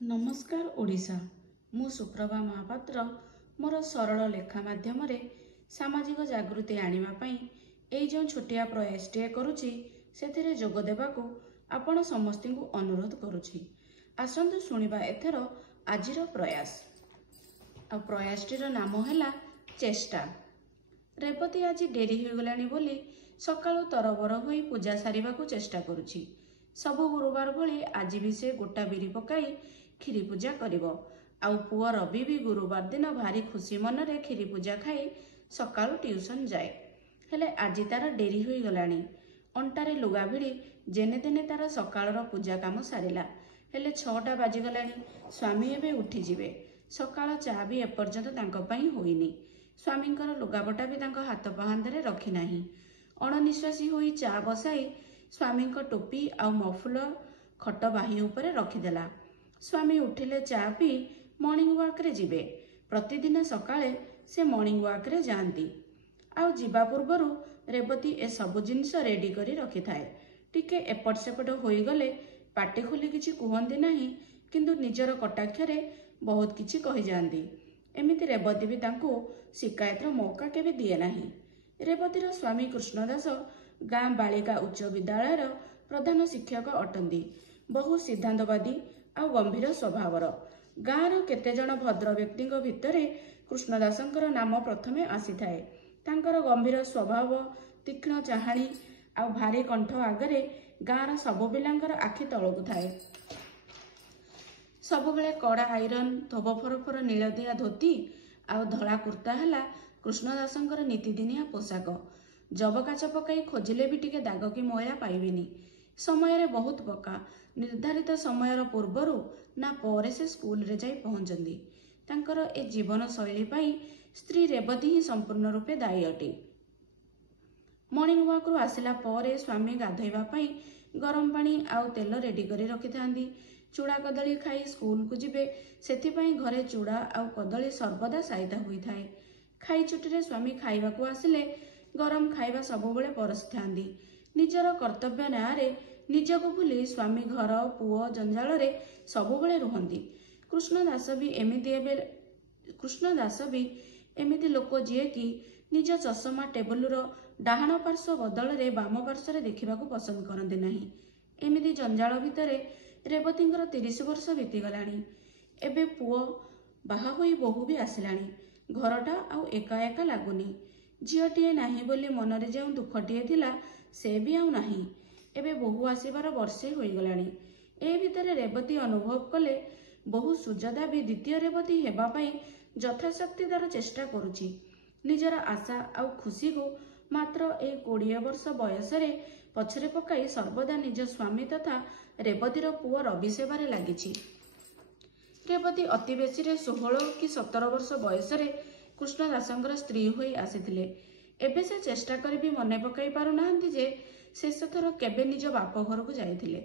नमस्कार ओडिशा। मु सुप्रभा महापात्र मोर सरल लेखा माध्यम सामाजिक जागृति आनिबा पई एई जो छोटिया प्रयासटे करुछि सेथिरे जोग देबाकू आपण समस्ती को अनुरोध करुछि। आसंतु सुनिबा एथर आजिर प्रयास। आ प्रयासटीर नाम हैला चेष्टा। रेवती आज डेरी हो गलानी बोली सकाळु तरबर होई पूजा सारिबाकू चेष्टा करुछि। सबु गुरुवार भली आज भी से गोटा बिरी पकाई खीरी पूजा करिवो। आउ पुआ रवि भी गुरुवार दिन भारी खुशी मनरे खीरी पूजा खाई सकाळु ट्यूशन जाए। हेले आज तार डेरी हो गलानी। अंटारे लुगा भिड़ी जेने तेने तार सकाळर पूजा काम सारिला। हेले 6टा बाजी गलानी। स्वामी एबे उठी जिवे। सकाळ चा भी एपर्यंत तांको पई होइनी। स्वामींकर लुगापटा भी तांको हाथ पाहांदरे रखी नाही। अणनिश्वासी होई चा बसाई स्वामींको टोपी आउ मफुलर खट बाही उपरे रखिदेला। स्वामी उठिले चा पी मॉर्निंग वॉक रे जिबे। प्रतिदिन सकाळे से मॉर्निंग वॉक रे जांती। आउ जिबा पूर्वरु रेवती ए सबु जिनिस रेडी करी रखि थाए। टिके एपट सेपट होई गले पाटी खोली किछि कुहंदी नाही, किंतु निजर कटाक्षरे बहुत किछि कहि जांती। एमिति रेवती भी तांको शिकायतर मौका केबे दिए नाही। रेवतीर स्वामी कृष्णदास गाँ बालिका उच्च विद्यालयर प्रधान शिक्षक अटंती। बहु सिद्धांतवादी आउ गंभीर स्वभावर। गाँर केते जण भद्र व्यक्ति भितरे कृष्णदासंकर नाम प्रथमे आसी थाए। तांकर गंभीर स्वभाव, तीक्ष्ण चाहाणी आउ भारी कंठ आगरे गाँर सबु पिलांकर आखि तळकु थाए। सबुबेले कड़ा आयरन, धोब फरफर नीलदिया धोती आउ धला कुर्ता हला कृष्णदासंकर नीतिदिनिया पोशाक। जबकाच पकाई खोजिले भी टिके दाग कि मैला पाइबेनी। समय रे बहुत पक्का। निर्धारित समयर पूर्वरु ना परे से स्कूल रे जाई पहुंचंदी। तांकर ए जीवन शैली पाई स्त्री रेवती ही संपूर्ण रूपे दायी अटे। मॉर्निंग वॉक रु आसिला परे स्वामी गाधोइबा पाई गरम पानी आउ तेल रेडी करी रखि थांदी। चूड़ा कदली खाई स्कूल को जिबे, सेथि पाई घरे चूड़ा आउ कदली सर्वदा साइता हुई थाए। खाई छुट्टी स्वामी खाइबा को आसिले गरम खाइबा सबुबेले परसि थांदी। निजर कर्तव्य न्याय निजको भूली स्वामी घर पुओ जंजाल रे सबुबेले रुहंती। कृष्णदास भी एमिति लोक जिए कि निज चषमा टेबुलर डाहाण पार्श्व बदल रे बाम पार्श्व रे देखिबाकू पसंद करंती नाही। एमिति जंजाल भितरे रेवतींकर 30 वर्ष बीती गलानी। एबे पुओ बाहा होई बहु भी आसिलानी। घरटा आउ एका एका लागुनी। झीलटीए नाही बोली मनरे जो दुखटीए थिला से भी आउ नाही। एबे बहु आसिबार वर्षे होई गलानी। ए भितरे रेवती अनुभव कले बहु सुजाता भी द्वितीय रेवती हेबा पई यथाशक्ति तार चेष्टा करुछि। निजर आशा आउ खुशी को मात्र ए 20 वर्ष बयस रे पछरे पकाई सर्वदा निज स्वामी तथा रेवतीर पुओ रवि सेबारे लागिछि। रेवती अति बेसी रे 16 कि 17 वर्ष बयस रे कृष्णदासंकर स्त्री होई आसिथिले। एबे से चेष्टा करी भी मने पकाई पारु नाहंती जे शेष थर केबे निज बाप घर को जाइथिले।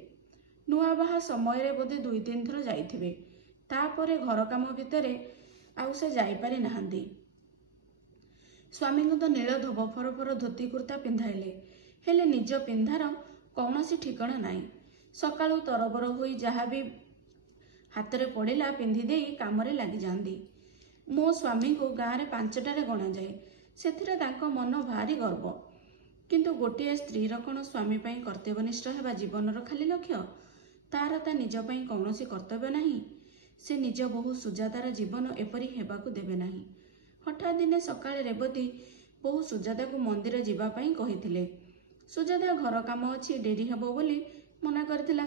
नुआ बाहा समय रे बोधे 2-3 थर जाइथिबे। तापरे घर काम भितरे आउ से जाई पारि नाहंती। स्वामी तो नील धोब फरफर धोती कुर्ता पिंधाइले, हेले निज पिंधार कौनसी ठिकाना नाही। सकाळु तरबर होई जहा भी हाथ रे पड़िला पिंधि देई काम रे लागि जांदी। मो स्वामी को गाँ रे 5टारे गणा जाए। सेथिरे तांको मन भारी गर्व। किंतु गोटे स्त्रीर कौन स्वामी पई कर्तव्यनिष्ठ हेबा जीवनर खाली लक्ष्य? तार ता निज पई कौनसी कर्तव्य नाही। से निज बहु सुजातार जीवन एपरी हेबाकू देबे नाही। हठात दिने सकाळे रेवती बहु सुजाता को मंदिर जीवा पई कहिथिले। सुजाता घर काम अछि डेरी हेबो बोली मना करथिला,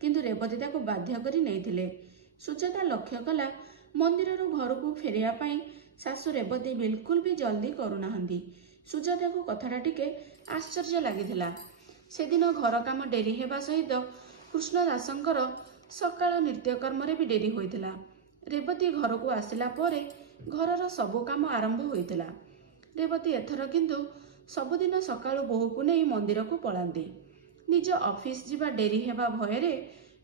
किंतु रेवती ताको बाध्य करी नैथिले। सुजाता लक्ष्य कला मंदिर रु घर को फेरिया पई सासु रेवती बिल्कुल भी जल्दी करुनाहंती। सुजाता को कथाटा टिके आश्चर्य लागिथिला। से दिन घर काम डेरी हेबा सहित कृष्णदासंकर सकाळ नित्यकर्म रे भी डेरी होइथिला। रेवती घर को आसिला परे घरर सबु काम आरंभ होइथिला। रेवती एथर किंतु सबुदिन सकाळु बोहू को नहीं मंदिर को पळांती। निज ऑफिस जीवा डेरी हेबा भयरे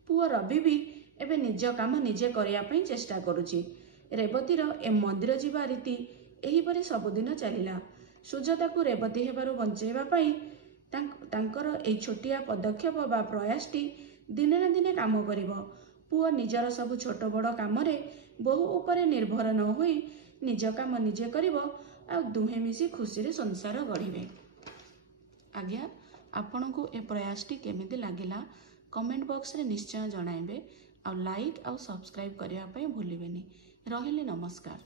पुओ रवि भी एबे निज काम निजे करिया पई चेष्टा करुछि। रेवतीर ए मंदिर जीवा रीति एहीपरि सबुदिन चलिला। सुजाता को रेवती हेबारु बंचेबा पई तांकर ए छोटिया पदक्षेप बा प्रयासटी दिने ना दिने काम करिवो। पुओ निजर सब छोट बड़ काम बोहू उपरे निर्भर न होई निज काम निजे करिबो आ दुहे मिसी खुशी रे संसार गढ़िबे। आज्ञा आपनकु ए प्रयासटी केमिति लागिला कमेंट बॉक्स रे निश्चय जणाइबे आ लाइक आ सब्सक्राइब करिया पई भूलिबेनी। रहिले नमस्कार।